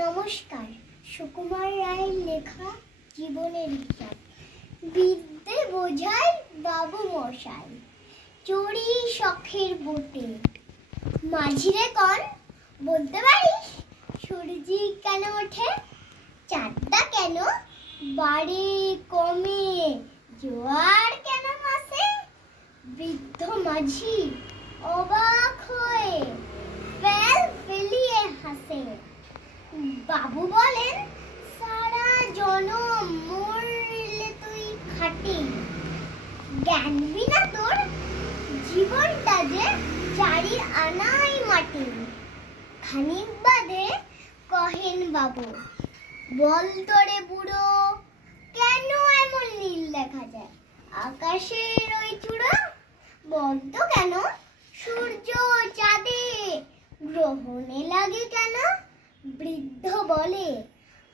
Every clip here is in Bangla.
নমস্কার। সুকুমার রায়ের লেখা জীবনের হিসাব। বিদ্যে বোঝায় বাবু মশাই, চড়ি শখের বোটে। মাঝিরে কন বলতে পারিস, সূর্যি কেন ওঠে? চাঁদটা কেন বাড়ে কমে, জোয়ার কেন আসে? বৃদ্ধ মাঝি অবাক হয়ে ফেল ফেলিয়ে হাসে। বাবু বলেন, সারা জনম মরলে তুই খাটি, জ্ঞান বিনা তোর জীবনটা যে চারি আনাই মাটি। খানিক বাদে কহেন বাবু, বল তোরে বুড়ো, কেন এমন নীল দেখা যায় আকাশের ওই চূড়ো? বলতো কেন সূর্য চাঁদে গ্রহণে লাগে কেন? বৃদ্ধ বলে,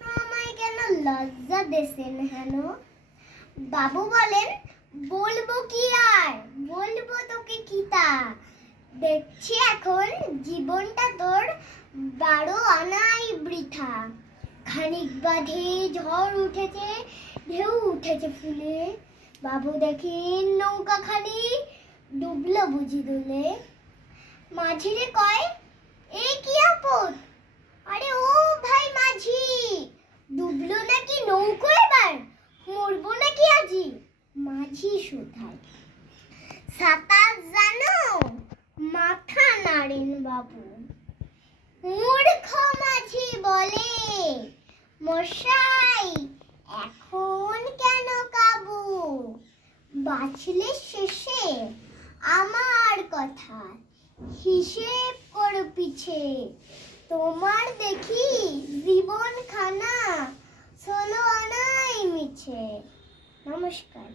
আমায় কেন লজ্জা দেশেন হেন? বাবু বলেন, বলবো কি আর, বলবো তোকে কি তা, দেখছি এখন জীবনটা তোর 12 আনাই বৃথা। খানিক বাদে ঝড় উঠেছে, ঢেউ উঠেছে ফুলে, বাবু দেখেন নৌকাখানি ডুবলো বুঝি দুলে। মাঝিরে কয়, এ কি আপদ? আরে ও ভাই মাঝি, ডুবলো নাকি নৌকো এবার, মরবো নাকি আজি? মাঝি শুধায়, সাঁতার জানো? মাথা নাড়েন বাবু। মূর্খ মাঝি বলে, মশাই এখন কেন কাবু? বাঁচলে শেষে আমার কথা হিসেব করো পিছে, তোমার দেখি জীবন খানা 16 আনাই মিছে। নমস্কার।